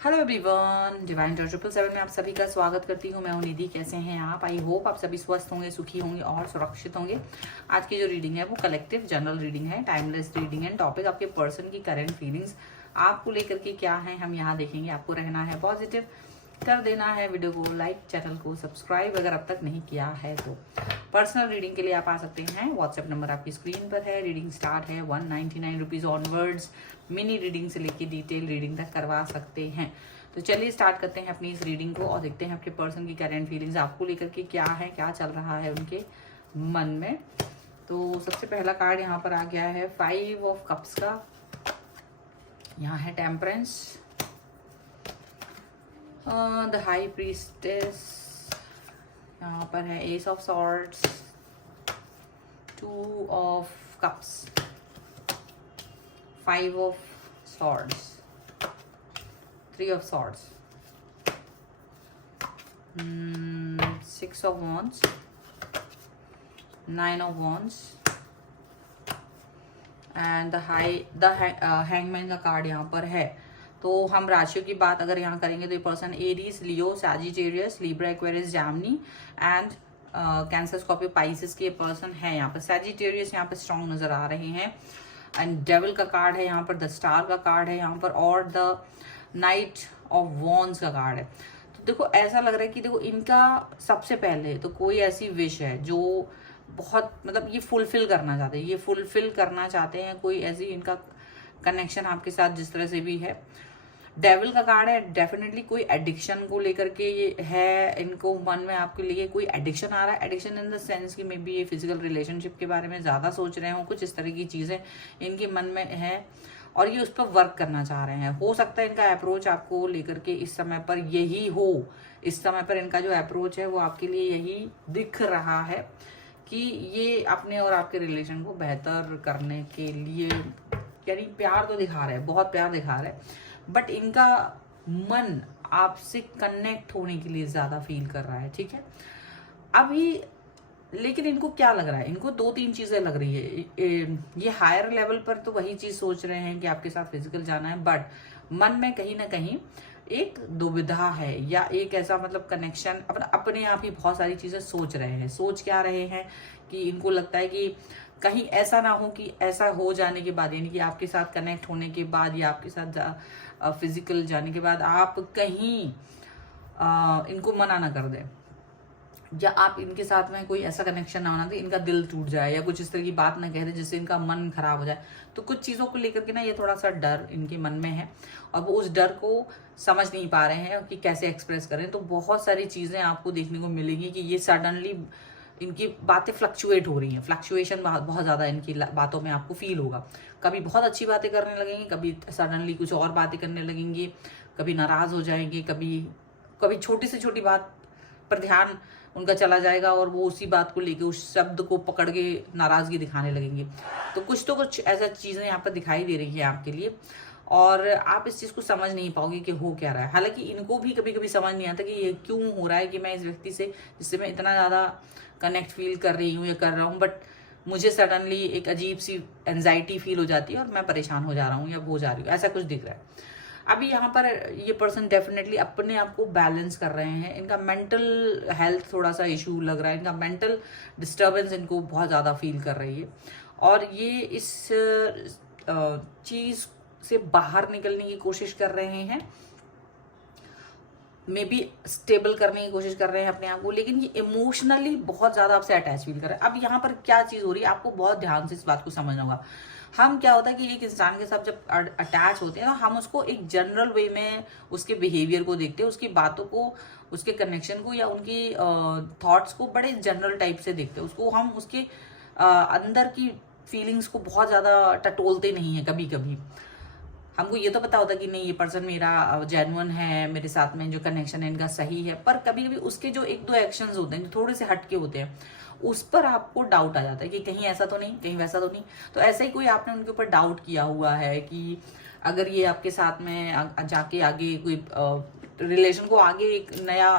Hello everyone, divine 777 में आप सभी का स्वागत करती हूँ। मैं हूँ निधि। कैसे हैं आप? आई होप आप सभी स्वस्थ होंगे, सुखी होंगे और सुरक्षित होंगे। आज की जो रीडिंग है वो कलेक्टिव जनरल रीडिंग है, टाइमलेस रीडिंग है। टॉपिक आपके पर्सन की करंट फीलिंग्स आपको लेकर के क्या है हम यहाँ देखेंगे। आपको रहना है पॉजिटिव, कर देना है वीडियो को लाइक, चैनल को सब्सक्राइब अगर अब तक नहीं किया है तो। पर्सनल रीडिंग के लिए आप आ सकते हैं, व्हाट्सएप नंबर आपकी स्क्रीन पर है। रीडिंग स्टार्ट है 199 रुपीज़ ऑनवर्ड्स। मिनी रीडिंग से लेके डिटेल रीडिंग तक करवा सकते हैं। तो चलिए स्टार्ट करते हैं अपनी इस रीडिंग को और देखते हैं आपके पर्सन की करंट फीलिंग्स आपको लेकर के क्या है, क्या चल रहा है उनके मन में। तो सबसे पहला कार्ड यहाँ पर आ गया है 5 ऑफ कप्स का। यहाँ है टेम्परेंस, द हाई प्रीस्टेस, यहाँ पर है S of swords, 2 of cups, 5 of swords, 3 of swords, 6 of wands, 9 of wands and the hangman का कार्ड यहाँ पर है। तो हम राशियों की बात अगर यहाँ करेंगे तो ये person Aries, Leo, Sagittarius, Libra, Aquarius, Jaimini and cancer, Scorpio, Pisces के पर्सन है। यहाँ पर सैजिटेरियस यहाँ पर स्ट्रॉन्ग नजर आ रहे हैं एंड डेविल का कार्ड है यहाँ पर, द स्टार का कार्ड है यहाँ पर और द नाइट ऑफ वॉन्स का कार्ड है। तो देखो ऐसा लग रहा है कि देखो इनका सबसे पहले तो कोई ऐसी विश है जो बहुत मतलब ये फुलफिल करना चाहते हैं, ये फुलफिल करना चाहते हैं। कोई ऐसी इनका कनेक्शन आपके साथ जिस तरह से भी है। डेविल का कार्ड है, डेफिनेटली कोई एडिक्शन को लेकर के ये है। इनको मन में आपके लिए कोई एडिक्शन आ रहा है। एडिक्शन इन द सेंस कि मे बी ये फिजिकल रिलेशनशिप के बारे में ज़्यादा सोच रहे हो, कुछ इस तरह की चीज़ें इनके मन में है और ये उस पर वर्क करना चाह रहे हैं। हो सकता है इनका अप्रोच आपको लेकर के इस समय पर यही हो। इस समय पर इनका जो अप्रोच है वो आपके लिए यही दिख रहा है कि ये अपने और आपके रिलेशन को बेहतर करने के लिए यानी प्यार तो दिखा रहे हैं, बहुत प्यार दिखा रहे हैं, बट इनका मन आपसे कनेक्ट होने के लिए ज्यादा फील कर रहा है। ठीक है अभी, लेकिन इनको क्या लग रहा है, इनको 2-3 चीजें लग रही है। ये हायर लेवल पर तो वही चीज सोच रहे हैं कि आपके साथ फिजिकल जाना है, बट मन में कहीं ना कहीं एक दुविधा है या एक ऐसा मतलब कनेक्शन अपने आप ही बहुत सारी चीजें सोच रहे हैं। सोच क्या रहे हैं कि इनको लगता है कि कहीं ऐसा ना हो कि ऐसा हो जाने के बाद यानी कि आपके साथ कनेक्ट होने के बाद या आपके साथ फिजिकल जाने के बाद आप कहीं इनको मना ना कर दें या आप इनके साथ में कोई ऐसा कनेक्शन ना होना दे, इनका दिल टूट जाए या कुछ इस तरह की बात ना कह दे जिससे इनका मन खराब हो जाए। तो कुछ चीज़ों को लेकर के ना ये थोड़ा सा डर इनके मन में है और वो उस डर को समझ नहीं पा रहे हैं कि कैसे एक्सप्रेस करें। तो बहुत सारी चीज़ें आपको देखने को मिलेगी कि ये सडनली इनकी बातें फ्लक्चुएट हो रही हैं। फ्लक्चुएशन बहुत ज़्यादा इनकी बातों में आपको फील होगा। कभी बहुत अच्छी बातें करने लगेंगे, कभी सडनली कुछ और बातें करने लगेंगे, कभी नाराज़ हो जाएंगे, कभी छोटी से छोटी बात पर ध्यान उनका चला जाएगा और वो उसी बात को लेके उस शब्द को पकड़ के नाराजगी दिखाने लगेंगे। तो कुछ ऐसा चीजें यहाँ पर दिखाई दे रही है आपके लिए और आप इस चीज को समझ नहीं पाओगे कि हो क्या रहा है। हालांकि इनको भी कभी कभी समझ नहीं आता कि ये क्यों हो रहा है कि मैं इस व्यक्ति से जिससे मैं इतना ज्यादा कनेक्ट फील कर रही हूँ या कर रहा हूँ, बट मुझे सडनली एक अजीब सी एंजाइटी फील हो जाती है और मैं परेशान हो जा रहा हूँ या हो जा रही हूँ, ऐसा कुछ दिख रहा है। अभी यहाँ पर ये पर्सन डेफिनेटली अपने आप को बैलेंस कर रहे हैं। इनका मेंटल हेल्थ थोड़ा सा इशू लग रहा है, इनका मेंटल डिस्टर्बेंस इनको बहुत ज़्यादा फील कर रही है और ये इस चीज़ से बाहर निकलने की कोशिश कर रहे हैं, मे बी स्टेबल करने की कोशिश कर रहे हैं अपने आप को, लेकिन ये इमोशनली बहुत ज़्यादा आपसे अटैच फील कर रहे हैं। अब यहाँ पर क्या चीज़ हो रही है आपको बहुत ध्यान से इस बात को समझना होगा। हम क्या होता है कि एक इंसान के साथ जब अटैच होते हैं तो हम उसको एक जनरल वे में उसके बिहेवियर को देखते हैं, उसकी बातों को, उसके कनेक्शन को या उनकी थॉट्स को बड़े जनरल टाइप से देखते हैं। उसको हम उसके अंदर की फीलिंग्स को बहुत ज़्यादा टटोलते नहीं है। कभी कभी हमको ये तो पता होता है कि नहीं ये पर्सन मेरा जेन्युइन है, मेरे साथ में जो कनेक्शन है इनका सही है, पर कभी कभी उसके जो 1-2 एक्शंस होते हैं जो थोड़े से हटके होते हैं उस पर आपको डाउट आ जाता है कि कहीं ऐसा तो नहीं, कहीं वैसा तो नहीं। तो ऐसा ही कोई आपने उनके ऊपर डाउट किया हुआ है कि अगर ये आपके साथ में जाके आगे कोई रिलेशन को आगे एक नया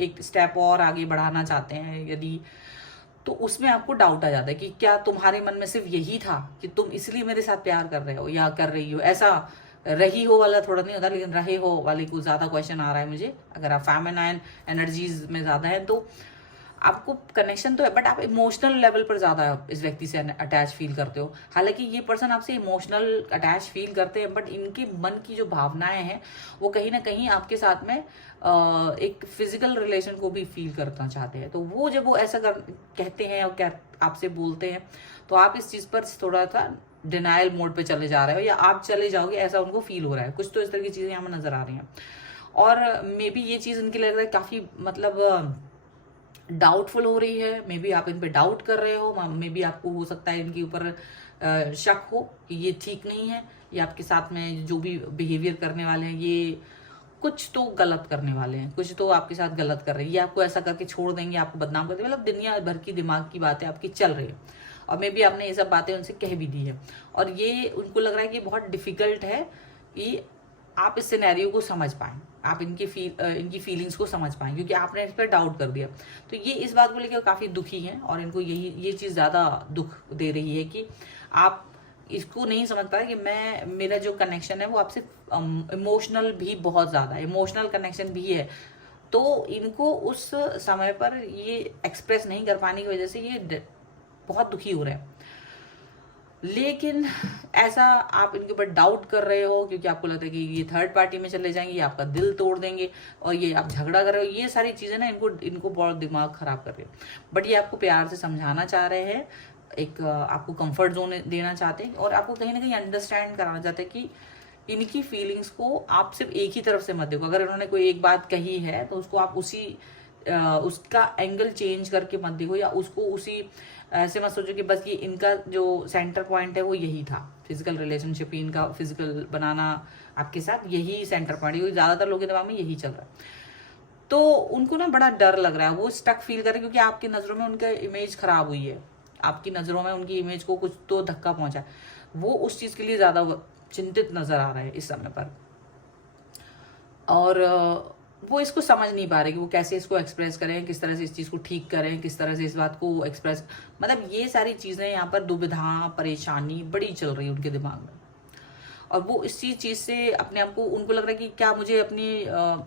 एक स्टेप और आगे बढ़ाना चाहते हैं यदि, तो उसमें आपको डाउट आ जाता है कि क्या तुम्हारे मन में सिर्फ यही था कि तुम इसलिए मेरे साथ प्यार कर रहे हो या कर रही हो, ऐसा रही हो वाला थोड़ा नहीं होता, लेकिन रहे हो वाले को ज्यादा क्वेश्चन आ रहा है मुझे। अगर आप फेमिनाइन एनर्जीज में ज्यादा है तो आपको कनेक्शन तो है, बट आप इमोशनल लेवल पर ज्यादा इस व्यक्ति से अटैच फील करते हो। हालांकि ये पर्सन आपसे इमोशनल अटैच फील करते हैं, बट इनके मन की जो भावनाएं हैं वो कहीं ना कहीं आपके साथ में एक फिजिकल रिलेशन को भी फील करना चाहते हैं। तो वो जब वो ऐसा कहते हैं और क्या आपसे बोलते हैं, तो आप इस चीज पर थोड़ा सा डिनायल मोड पे चले जा रहे हो, या आप चले जाओगे ऐसा उनको फील हो रहा है। कुछ तो इस तरह की चीजें यहाँ पर नजर आ रही हैं। और मे बी ये चीज इनके लग रहा है काफी मतलब डाउटफुल हो रही है। मे बी आप इन पे डाउट कर रहे हो, मे बी आपको हो सकता है इनके ऊपर शक हो कि ये ठीक नहीं है, ये आपके साथ में जो भी बिहेवियर करने वाले हैं ये कुछ तो गलत करने वाले हैं, कुछ तो आपके साथ गलत कर रहे हैं, ये आपको ऐसा करके छोड़ देंगे, आपको बदनाम कर देंगे। मतलब दुनिया भर की दिमाग की बातें आपकी चल रही है, और मे बी आपने ये सब बातें उनसे कह भी दी है। और ये उनको लग रहा है कि बहुत डिफिकल्ट है कि आप इस सिनेरियो को समझ पाएं, आप इनकी फीलिंग्स को समझ पाएं, क्योंकि आपने इस पर डाउट कर दिया। तो ये इस बात को लेकर काफी दुखी हैं, और इनको ये चीज ज्यादा दुख दे रही है कि आप इसको नहीं समझ पा रहे कि मेरा जो कनेक्शन है वो आपसे इमोशनल भी बहुत ज्यादा, इमोशनल कनेक्शन भी है। तो इनको उस समय पर ये एक्सप्रेस नहीं कर पाने की वजह से ये बहुत दुखी हो रहे हैं। लेकिन ऐसा आप इनके ऊपर डाउट कर रहे हो क्योंकि आपको लगता है कि ये थर्ड पार्टी में चले जाएंगे, ये आपका दिल तोड़ देंगे, और ये आप झगड़ा कर रहे हो। ये सारी चीजें ना इनको बहुत दिमाग खराब कर रही है। बट ये आपको प्यार से समझाना चाह रहे हैं, एक आपको कंफर्ट जोन देना चाहते हैं, और आपको कहीं ना कहीं अंडरस्टैंड कराना चाहते हैं कि इनकी फीलिंग्स को आप सिर्फ एक ही तरफ से मत देखो। अगर उन्होंने कोई एक बात कही है तो उसको आप उसका एंगल चेंज करके मत देखो, या उसको उसी ऐसे मत सोचो कि बस ये इनका जो सेंटर पॉइंट है वो यही था, फिजिकल रिलेशनशिप, इनका फिजिकल बनाना आपके साथ यही सेंटर पॉइंट है, ज्यादातर लोगों के दिमाग में यही चल रहा है। तो उनको ना बड़ा डर लग रहा है, वो स्टक फील कर रहे हैं, क्योंकि आपकी नजरों में उनका इमेज खराब हुई है, आपकी नजरों में उनकी इमेज को कुछ तो धक्का पहुंचा है। वो उस चीज के लिए ज्यादा चिंतित नजर आ रहा है इस समय पर, और वो इसको समझ नहीं पा रहे कि वो कैसे इसको एक्सप्रेस करें, किस तरह से इस चीज को ठीक करें, किस तरह से इस बात को एक्सप्रेस, मतलब ये सारी चीजें यहाँ पर दुविधा परेशानी बड़ी चल रही है उनके दिमाग में। और वो इसी चीज से अपने आप को, उनको लग रहा है कि क्या मुझे अपनी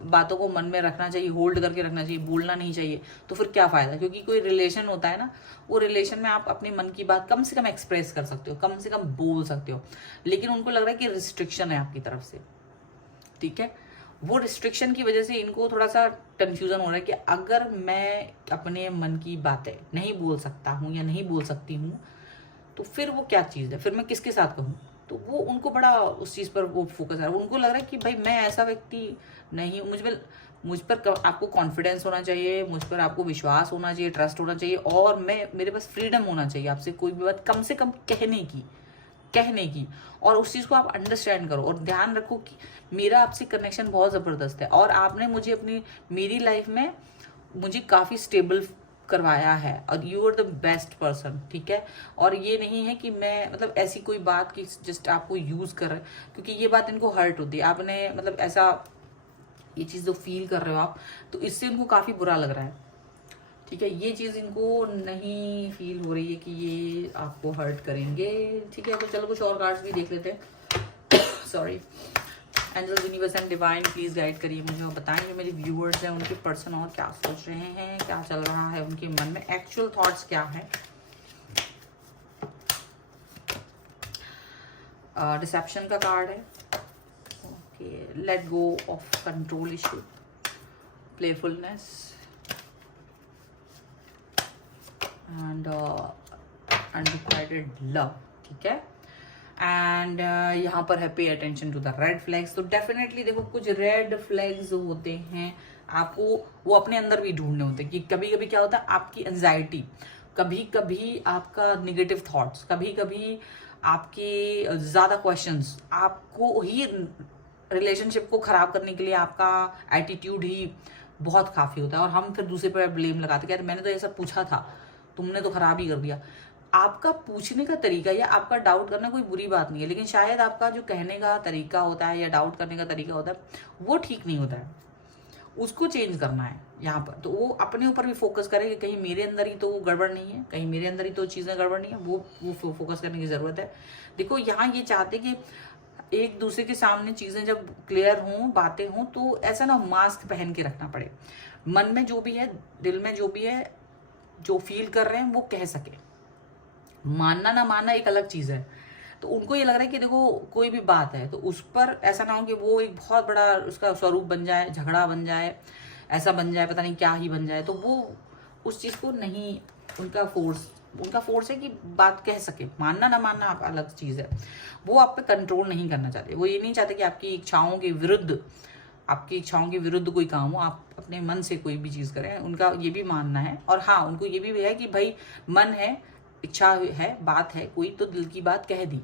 बातों को मन में रखना चाहिए, होल्ड करके रखना चाहिए, बोलना नहीं चाहिए, तो फिर क्या फायदा। क्योंकि कोई रिलेशन होता है ना, वो रिलेशन में आप अपने मन की बात कम से कम एक्सप्रेस कर सकते हो, कम से कम बोल सकते हो। लेकिन उनको लग रहा है कि रिस्ट्रिक्शन है आपकी तरफ से, ठीक है। वो रिस्ट्रिक्शन की वजह से इनको थोड़ा सा कंफ्यूजन हो रहा है कि अगर मैं अपने मन की बातें नहीं बोल सकता हूँ या नहीं बोल सकती हूँ, तो फिर वो क्या चीज़ है, फिर मैं किसके साथ कहूँ। तो वो उनको बड़ा उस चीज़ पर वो फोकस है। उनको लग रहा है कि भाई मैं ऐसा व्यक्ति नहीं हूँ, मुझ पर आपको कॉन्फिडेंस होना चाहिए, मुझ पर आपको विश्वास होना चाहिए, ट्रस्ट होना चाहिए, और मेरे पास फ्रीडम होना चाहिए आपसे कोई भी बात कम से कम कहने की। और उस चीज को आप अंडरस्टैंड करो, और ध्यान रखो कि मेरा आपसे कनेक्शन बहुत जबरदस्त है, और आपने मुझे मेरी लाइफ में मुझे काफी स्टेबल करवाया है, और you are the best person, ठीक है। और ये नहीं है कि मैं मतलब ऐसी कोई बात की जस्ट आपको यूज कर रहे, क्योंकि ये बात इनको हर्ट होती है। आपने मतलब ऐसा ये चीज जो फील कर रहे हो आप, तो इससे इनको काफी बुरा लग रहा है, ठीक है। ये चीज इनको नहीं फील हो रही है कि ये आपको हर्ट करेंगे, ठीक है। तो चलो कुछ और कार्ड्स भी देख लेते हैं। Sorry, angels, universe and divine please guide करिए मुझे, और बताएं जो मेरे व्यूअर्स हैं उनके पर्सन और क्या सोच रहे हैं, क्या चल रहा है उनके मन में, एक्चुअल थॉट्स क्या है। डिसेप्शन का कार्ड है, okay. Let go of control issue, playfulness, and unrequited love, ठीक है। एंड यहाँ पर है pay attention to the red flags. तो डेफिनेटली देखो कुछ रेड फ्लैग्स होते हैं, आपको वो अपने अंदर भी ढूंढने होते हैं कि कभी कभी क्या होता है, आपकी एंजाइटी, कभी कभी आपका निगेटिव थॉट्स, कभी कभी आपके ज्यादा क्वेश्चंस, आपको ही रिलेशनशिप को खराब करने के लिए आपका एटीट्यूड ही बहुत काफी होता है, और हम फिर दूसरे पर ब्लेम लगाते हैं कि मैंने तो ऐसा पूछा था, तुमने तो खराब ही कर दिया। आपका पूछने का तरीका या आपका डाउट करना कोई बुरी बात नहीं है, लेकिन शायद आपका जो कहने का तरीका होता है या डाउट करने का तरीका होता है वो ठीक नहीं होता है, उसको चेंज करना है यहाँ पर। तो वो अपने ऊपर भी फोकस करे कि कहीं मेरे अंदर ही तो गड़बड़ नहीं है, कहीं मेरे अंदर ही तो चीजें गड़बड़ नहीं है, वो फोकस करने की जरूरत है। देखो यहाँ ये चाहते कि एक दूसरे के सामने चीजें जब क्लियर हों, बातें हों, तो ऐसा ना मास्क पहन के रखना पड़े। मन में जो भी है, दिल में जो भी है, जो फील कर रहे हैं वो कह सके। मानना ना मानना एक अलग चीज है। तो उनको ये लग रहा है कि देखो कोई भी बात है तो उस पर ऐसा ना हो कि वो एक बहुत बड़ा उसका स्वरूप बन जाए, झगड़ा बन जाए, ऐसा बन जाए, पता नहीं क्या ही बन जाए। तो वो उस चीज को नहीं, उनका फोर्स है कि बात कह सके। मानना ना मानना आप अलग चीज है। वो आप पे कंट्रोल नहीं करना चाहते। वो ये नहीं चाहते कि आपकी इच्छाओं के विरुद्ध कोई काम हो, आप अपने मन से कोई भी चीज करें। उनका ये भी मानना है। और हाँ, उनको ये भी है कि भाई मन है, इच्छा है, बात है कोई, तो दिल की बात कह दी,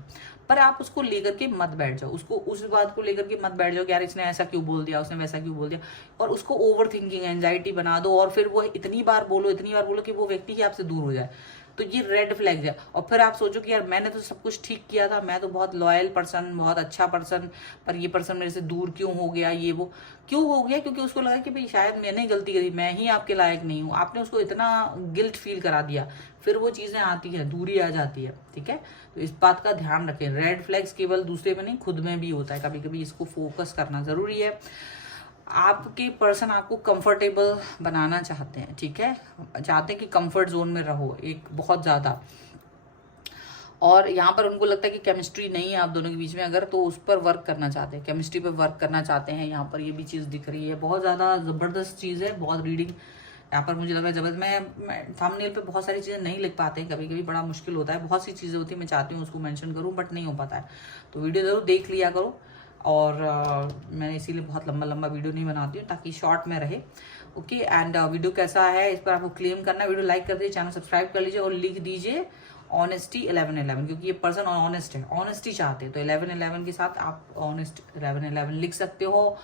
पर आप उसको लेकर के मत बैठ जाओ। उसको उस बात को लेकर के मत बैठ जाओ कि यार इसने ऐसा क्यों बोल दिया, उसने वैसा क्यों बोल दिया, और उसको ओवर थिंकिंग, एंजाइटी बना दो। और फिर वो इतनी बार बोलो कि वो व्यक्ति ही आपसे दूर हो जाए। तो ये रेड फ्लैग है। और फिर आप सोचो कि यार मैंने तो सब कुछ ठीक किया था, मैं तो बहुत लॉयल पर्सन, बहुत अच्छा पर्सन, पर ये पर्सन मेरे से दूर क्यों हो गया, ये वो क्यों हो गया? क्योंकि उसको लगा कि भाई शायद मैंने गलती करी, मैं ही आपके लायक नहीं हूँ। आपने उसको इतना गिल्ट फील करा दिया, फिर वो चीजें आती है, दूरी आ जाती है। ठीक है, तो इस बात का ध्यान रखें। रेड फ्लैग्स केवल दूसरे में नहीं, खुद में भी होता है कभी कभी। इसको फोकस करना जरूरी है। आपके पर्सन आपको कंफर्टेबल बनाना चाहते हैं। ठीक है, चाहते हैं कि कंफर्ट जोन में रहो एक बहुत ज्यादा। और यहाँ पर उनको लगता है कि केमिस्ट्री नहीं है आप दोनों के बीच में, अगर तो उस पर वर्क करना चाहते हैं, केमिस्ट्री पर वर्क करना चाहते हैं। यहाँ पर ये भी चीज़ दिख रही है, बहुत ज़्यादा ज़बरदस्त चीज़ है। बहुत रीडिंग यहाँ पर मुझे लग रहा है जबरदस्त। मैं थंबनेल पे बहुत सारी चीज़ें नहीं लिख पाते हैं, कभी कभी बड़ा मुश्किल होता है। बहुत सी चीज़ें होती है, मैं चाहती हूँ उसको मेंशन करूँ, बट नहीं हो पाता है। तो वीडियो ज़रूर देख लिया करो। और मैं इसीलिए बहुत लंबा वीडियो नहीं बनाती हूँ, ताकि शॉर्ट में रहे। ओके, एंड वीडियो कैसा है इस पर आपको क्लेम करना है। वीडियो लाइक कर दीजिए, चैनल सब्सक्राइब कर लीजिए, और लिख दीजिए ऑनेस्टी 1111, क्योंकि ये पर्सन ऑनेस्ट है, ऑनेस्टी चाहते हैं। तो 1111 के साथ आप ऑनेस्ट 1111 लिख सकते हो।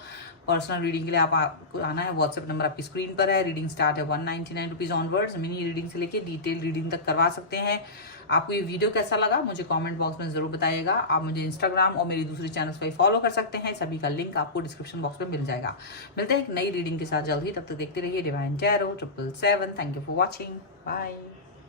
पर्सनल रीडिंग के लिए आपको आना है, व्हाट्सएप नंबर आपकी स्क्रीन पर है। रीडिंग स्टार्ट है 199 रुपीज ऑनवर्ड्स। मिनी रीडिंग से लेके डिटेल रीडिंग तक करवा सकते हैं। आपको ये वीडियो कैसा लगा मुझे कमेंट बॉक्स में जरूर बताइएगा। आप मुझे इंस्टाग्राम और मेरी दूसरी चैनल्स पर फॉलो कर सकते हैं, सभी का लिंक आपको डिस्क्रिप्शन बॉक्स में मिल जाएगा। मिलते हैं एक नई रीडिंग के साथ जल्द ही, तब तक देखते रहिए divine tarot 777। Thank you for watching, bye.